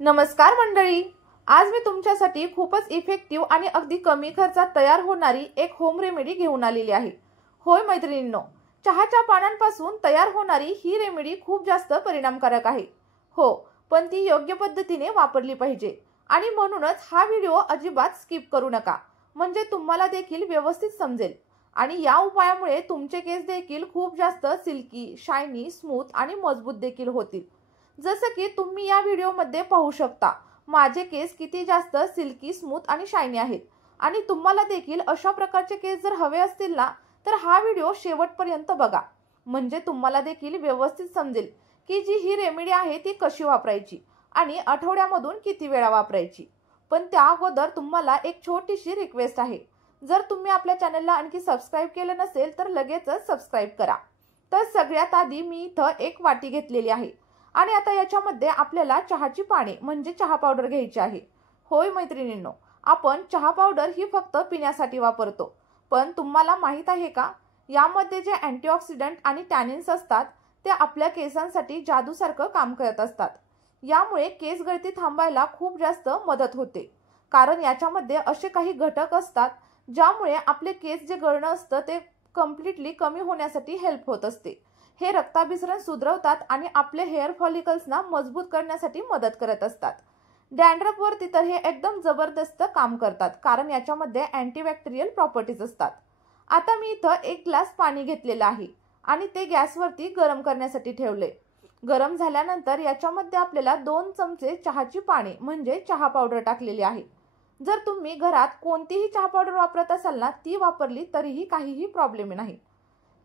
नमस्कार मंडळी, आज मी तुमच्यासाठी खूपच इफेक्टिव्ह आणि अगदी कमी खर्चात तयार होणारी एक होम रेमेडी घेऊन आलेली आहे। होय मैत्रिणींनो, चहाच्या पानांपासून तयार होणारी ही रेमेडी खूप जास्त परिणामकारक आहे। हो, पण ती योग्य पद्धतीने वापरली पाहिजे आणि म्हणूनच हा व्हिडिओ अजिबात स्किप करू नका, म्हणजे तुम्हाला देखील व्यवस्थित समजेल आणि या उपायामुळे तुमचे केस देखील खूप जास्त सिल्की, शायनी, स्मूथ आणि मजबूत देखील होतील। जसं की तुम्ही या व्हिडिओमध्ये पाहू शकता, माझे केस किती जास्त सिल्की, स्मूथ आणि शायनी आहेत आणि तुम्हाला देखील अशा प्रकारचे केस जर हवे असतील ना, तर हा व्हिडिओ शेवटपर्यंत बघा, म्हणजे तुम्हाला देखील व्यवस्थित समजेल की जी ही रेमेडी आहे ती कशी वापरायची आणि आठवड्यामधून किती वेळा वापरायची। पण त्या अगोदर तुम्हाला एक छोटीशी रिक्वेस्ट आहे, जर तुम्ही आपल्या चॅनलला आणखी सबस्क्राइब केलं नसेल तर लगेचच सबस्क्राइब करा। तर सगळ्यात आधी मी इथं एक वाटी घेतलेली आहे आणि आता याच्यामध्ये आपल्याला चहाची पाने म्हणजे चहा पावडर घ्यायची आहे। होय मैत्रिणींनो, आपण चहा पावडर ही फक्त पिण्यासाठी वापरतो, पण तुम्हाला माहित आहे का, यामध्ये जे अँटीऑक्सिडंट आणि टॅनिन्स असतात ते आपल्या केसांसाठी जादूसारखं काम करत असतात। यामुळे केस गळती थांबायला खूप जास्त मदत होते, कारण याच्यामध्ये असे काही घटक असतात ज्यामुळे आपले केस जे गळणं असतं ते कम्प्लीटली कमी होण्यासाठी हेल्प होत असते। हे रक्ताभिसरण सुधारवतात आणि आपले हेअर फॉलिकल्सना मजबूत करण्यासाठी मदत करत असतात। डॅन्ड्रफ वरती तर हे एकदम जबरदस्त काम करतात, कारण याच्यामध्ये अँटीबॅक्टेरियल प्रॉपर्टीज असतात। आता मी इथं एक ग्लास पाणी घेतलेलं आहे आणि ते गॅसवरती गरम करण्यासाठी ठेवले। गरम झाल्यानंतर याच्यामध्ये आपल्याला 2 चमचे चहाची पाने म्हणजे चहा पावडर टाकलेली आहे। जर तुम्ही घरात कोणतीही चहा पावडर वापरत असाल ना, ती वापरली तरीही काहीही प्रॉब्लेम नाही।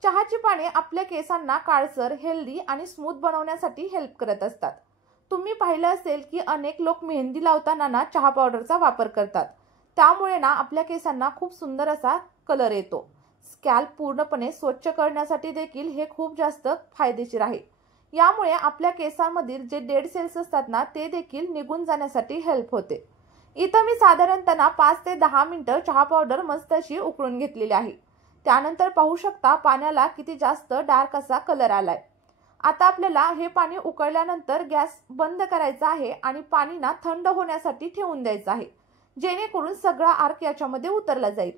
चहाची पाने आपल्या केसांना काळसर, हेल्दी आणि स्मूथ बनवण्यासाठी हेल्प करत असतात। तुम्ही पाहिलं असेल की अनेक लोक मेहंदी लावताना ना चहा पावडरचा वापर करतात, त्यामुळे ना आपल्या केसांना खूप सुंदर असा कलर येतो। स्कॅल्प पूर्णपणे स्वच्छ करण्यासाठी देखील हे खूप जास्त फायदेशीर आहे। यामुळे आपल्या केसांमधील जे डेड सेल्स असतात ना, ते देखील निघून जाण्यासाठी हेल्प होते। इथं मी साधारणतः 5 ते 10 मिनिटं चहा पावडर मस्त अशी उकळून घेतलेली आहे। त्यानंतर पाहू शकता पाण्याला किती जास्त डार्क असा कलर आलाय। आता आपल्याला हे पाणी उकळल्यानंतर गॅस बंद करायचा आहे आणि पाणी ना थंड होण्यासाठी ठेवून द्यायचं आहे, जेणेकरून सगळा आर्क याच्यामध्ये उतरला जाईल।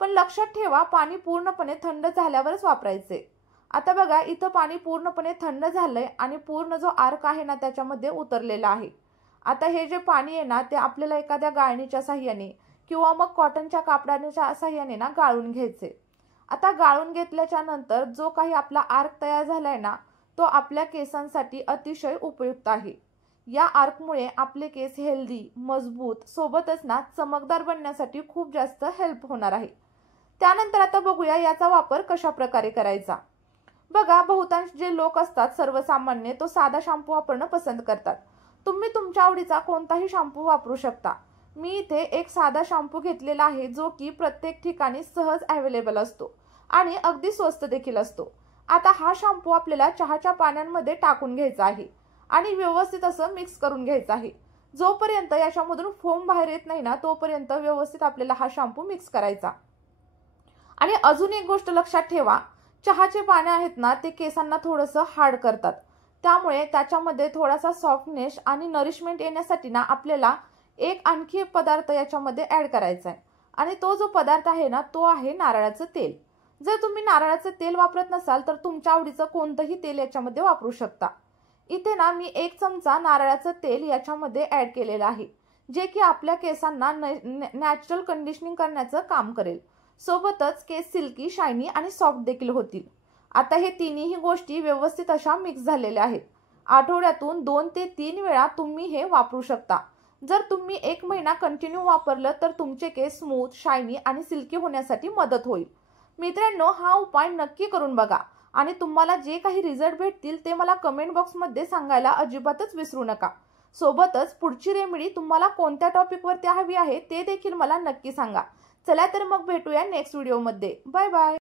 पण लक्षात ठेवा, पाणी पूर्णपणे थंड झाल्यावरच वापरायचे। आता बघा, इथं पाणी पूर्णपणे थंड झालंय आणि पूर्ण जो आर्क आहे ना त्याच्यामध्ये उतरलेला आहे। आता हे जे पाणी आहे ना, ते आपल्याला एखाद्या गाळणीच्या साहाय्याने किंवा मग कॉटनच्या कापडाच्या साहाय्याने ना गाळून घ्यायचे। आता गाळून घेतल्याच्या नंतर जो काही आपला आर्क तयार झालाय ना, तो आपल्या केसांसाठी अतिशय उपयुक्त आहे। या आर्कमुळे आपले केस हेल्दी, मजबूत सोबतच ना चमकदार बनण्यासाठी खूप जास्त हेल्प होणार आहे। त्यानंतर आता बघूया याचा वापर कशा प्रकारे करायचा। बघा, बहुतांश जे लोक असतात सर्वसामान्य, तो साधा शॅम्पू वापरणं पसंत करतात। तुम्ही तुमच्या आवडीचा कोणताही शॅम्पू वापरू शकता। मी इथे एक साधा शॅम्पू घेतलेला आहे, जो की प्रत्येक ठिकाणी सहज अवेलेबल असतो आणि अगदी स्वस्त देखील असतो। आता हा शॅम्पू आपल्याला चहाच्या पाण्यामध्ये टाकून घ्यायचा आहे आणि व्यवस्थित असं मिक्स करून घ्यायचं आहे। जोपर्यंत याच्यामधून फोम बाहेर येत नाही ना, तोपर्यंत व्यवस्थित आपल्याला हा शॅम्पू मिक्स करायचा। आणि अजून एक गोष्ट लक्षात ठेवा, चहाचे पाने आहेत ना, ते केसांना थोडंसं हार्ड करतात, त्यामुळे त्याच्यामध्ये थोडासा सॉफ्टनेस आणि नरिशमेंट येण्यासाठी ना आपल्याला एक आणखी पदार्थ याच्यामध्ये ऍड करायचा आहे आणि तो जो पदार्थ आहे ना, तो आहे नारळाचं तेल। जर तुम्ही नारळाचं तेल वापरत नसाल तर तुमच्या आवडीचं कोणतंही तेल याच्यामध्ये वापरू शकता। इथे ना मी 1 चमचा नारळाचं तेल याच्यामध्ये ऍड केलेलं आहे, जे की आपल्या केसांना नॅचरल कंडिशनिंग करण्याचं काम करेल, सोबतच केस सिल्की, शायनी आणि सॉफ्ट देखील होतील। आता हे तिन्ही गोष्टी व्यवस्थित अशा मिक्स झालेल्या आहेत। आठवड्यातून 2 ते 3 वेळा तुम्ही हे वापरू शकता। जर तुम्ही 1 महिना कंटिन्यू वापरलं तर तुमचे केस स्मूथ, शायनी आणि सिल्की होण्यासाठी मदत होईल। मित्रांनो, हा उपाय नक्की करून बघा आणि तुम्हाला जे काही रिझल्ट भेटतील ते मला कमेंट बॉक्समध्ये सांगायला अजिबातच विसरू नका। सोबतच पुढची रेमेडी तुम्हाला कोणत्या टॉपिकवरती हवी आहे ते देखील मला नक्की सांगा। चला तर मग भेटूया नेक्स्ट व्हिडिओमध्ये। Bye bye.